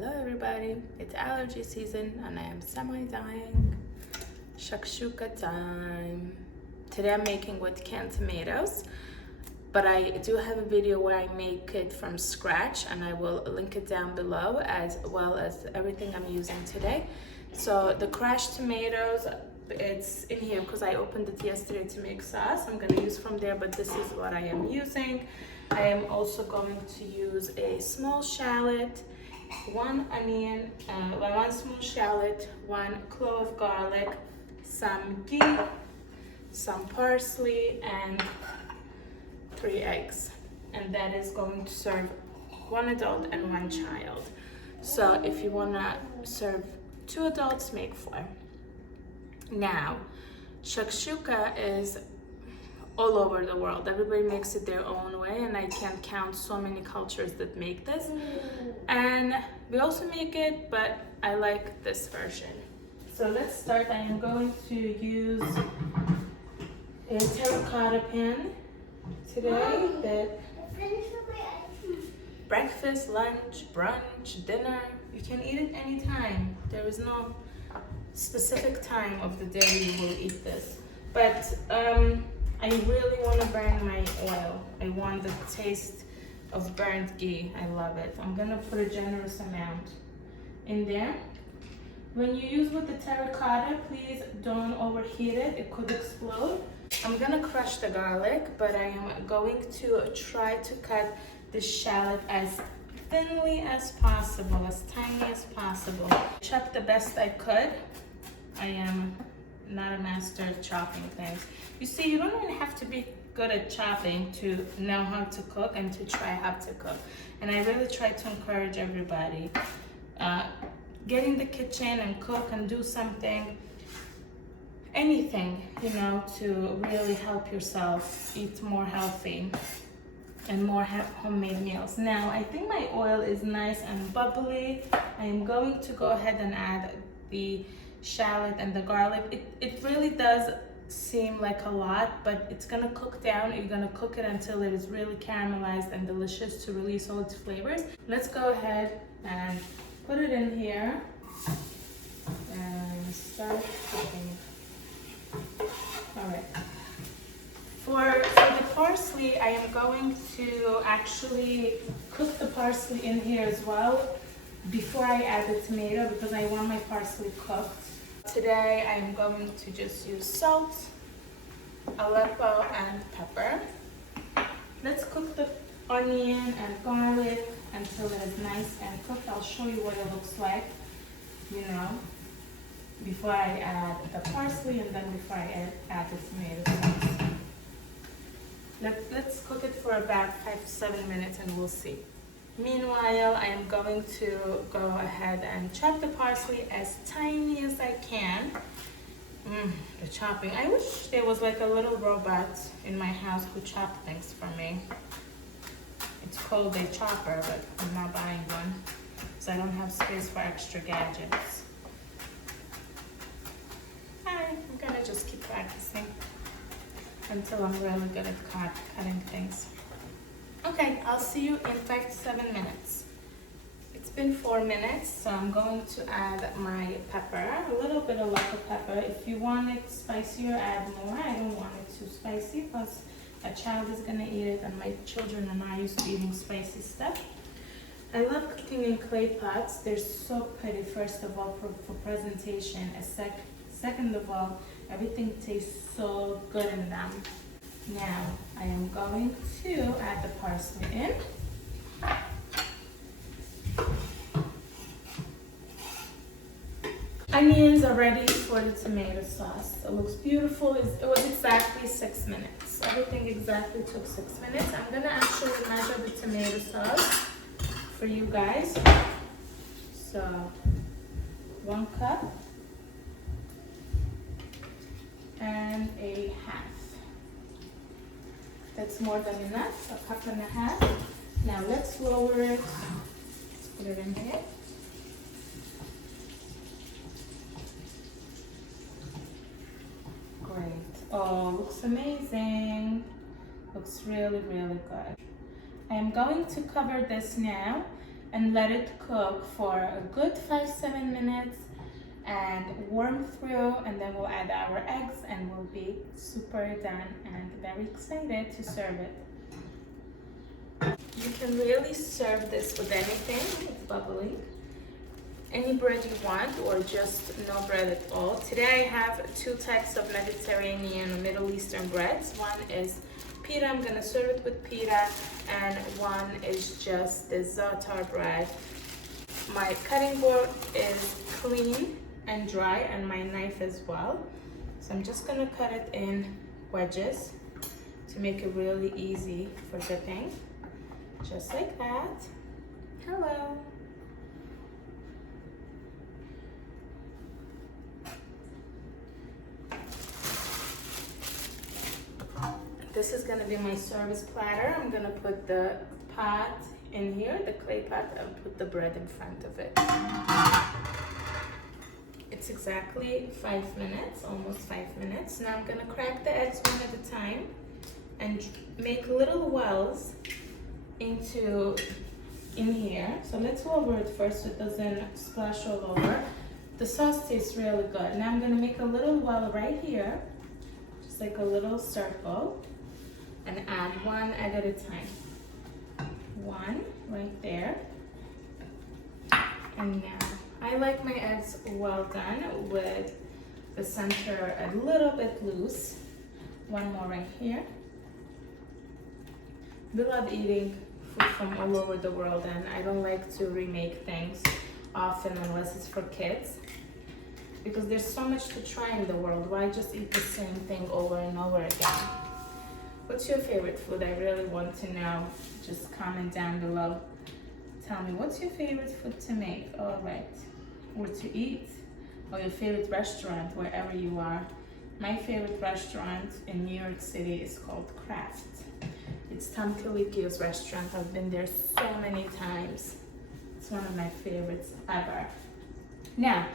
Hello everybody, it's allergy season and I am semi-dying. Shakshuka time. Today I'm making with canned tomatoes, but I do have a video where I make it from scratch and I will link it down below, as well as everything I'm using today. So the crushed tomatoes, it's in here because I opened it yesterday to make sauce. I'm going to use from there, but this is what I am using. I am also going to use a small shallot, one onion, one small shallot, one clove of garlic, some ghee, some parsley, and 3 eggs. And that is going to serve one adult and one child. So if you want to serve 2 adults, make 4. Now, shakshuka is all over the world. Everybody makes it their own way, and I can't count so many cultures that make this. And we also make it, but I like this version. So let's start. I am going to use a terracotta pan today that breakfast, lunch, brunch, dinner, you can eat it anytime. There is no specific time of the day you will eat this. But I really want to burn my oil. I want the taste of burnt ghee. I love it. I'm gonna put a generous amount in there. When you use with the terracotta, please don't overheat it. It could explode. I'm gonna crush the garlic, but I am going to try to cut the shallot as thinly as possible, as tiny as possible. Chop the best I could. I am not a master at chopping things. You see, you don't even have to be good at chopping to know how to cook and to try how to cook. And I really try to encourage everybody. Get in the kitchen and cook and do something, anything, you know, to really help yourself eat more healthy and more homemade meals. Now, I think my oil is nice and bubbly. I am going to go ahead and add the shallot and the garlic. It really does seem like a lot, but it's gonna cook down. You're gonna cook it until it is really caramelized and delicious to release all its flavors. Let's go ahead and put it in here and start cooking. All right. For the parsley, I am going to actually cook the parsley in here as well before I add the tomato, because I want my parsley cooked. Today I am going to just use salt, aleppo, and pepper. Let's cook the onion and garlic until it is nice and cooked. I'll show you what it looks like, you know, before I add the parsley and then before I add the tomato sauce. Let's cook it for about 5 to 7 minutes and we'll see. Meanwhile, I am going to go ahead and chop the parsley as tiny as I can. The chopping. I wish there was like a little robot in my house who chopped things for me. It's called a chopper, but I'm not buying one, so I don't have space for extra gadgets. I'm gonna just keep practicing until I'm really good at cutting things. Okay, I'll see you in 5 to 7 minutes. It's been 4 minutes, so I'm going to add my pepper, a little bit of local pepper. If you want it spicier, add more. I don't want it too spicy because a child is gonna eat it, and my children and I are used to eating spicy stuff. I love cooking in clay pots. They're so pretty, first of all, for presentation. Second of all, everything tastes so good in them. Now, I am going to add the parsley in. Onions are ready for the tomato sauce. It looks beautiful. It was exactly 6 minutes. Everything exactly took 6 minutes. I'm gonna actually measure the tomato sauce for you guys. So, 1 cup and a half. That's more than enough, 1.5 cups. Now let's lower it. Let's put it in here. Great. Oh, looks amazing. Looks really, really good. I am going to cover this now and let it cook for a good 5-7 minutes and warm through, and then we'll add our eggs and we'll be super done and very excited to serve it. You can really serve this with anything. It's bubbling. Any bread you want, or just no bread at all. Today I have 2 types of Mediterranean or Middle Eastern breads. One is pita, I'm gonna serve it with pita, and one is just the za'atar bread. My cutting board is clean and dry, and my knife as well. So I'm just gonna cut it in wedges to make it really easy for dipping. Just like that. Hello. This is gonna be my service platter. I'm gonna put the pot in here, the clay pot, and put the bread in front of it. It's exactly 5 minutes, almost 5 minutes. Now I'm gonna crack the eggs one at a time and make little wells in here. So let's go over it first so it doesn't splash all over. The sauce tastes really good. Now I'm gonna make a little well right here, just like a little circle, and add one egg at a time. One right there. And now I like my eggs well done with the center a little bit loose. One more right here. We love eating food from all over the world, and I don't like to remake things often unless it's for kids, because there's so much to try in the world. Why just eat the same thing over and over again? What's your favorite food? I really want to know. Just comment down below. Tell me, what's your favorite food to make? All right, or to eat, or your favorite restaurant wherever you are. My favorite restaurant in New York City is called Kraft. It's Tom Colicchio's restaurant. I've been there so many times. It's one of my favorites ever. Now,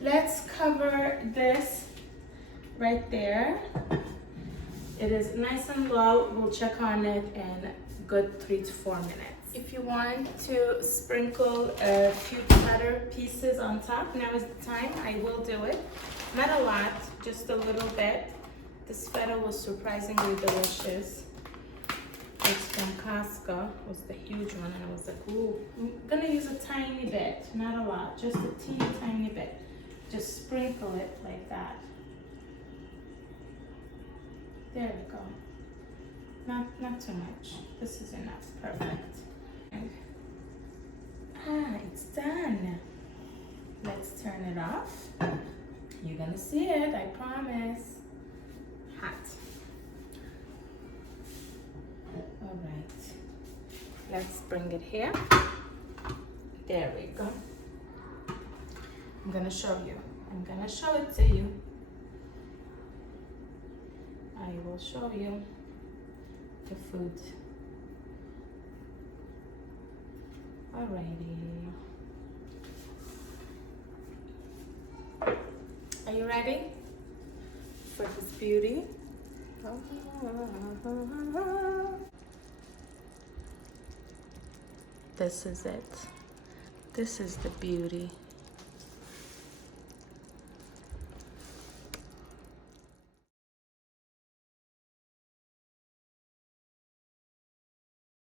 let's cover this right there. It is nice and low. We'll check on it in good 3 to 4 minutes. If you want to sprinkle a few butter pieces on top, now is the time. I will do it. Not a lot, just a little bit. This feta was surprisingly delicious. It's from Costco. It was the huge one, and I was like, ooh. I'm gonna use a tiny bit, not a lot, just a teeny tiny bit. Just sprinkle it like that. There we go. Not too much. This is enough. Perfect. And, it's done. Let's turn it off. You're gonna see it, I promise. Hot. All right. Let's bring it here. There we go. I'm gonna show you. I'm gonna show it to you. I will show you the food. Alrighty. Are you ready for this beauty? This is it. This is the beauty.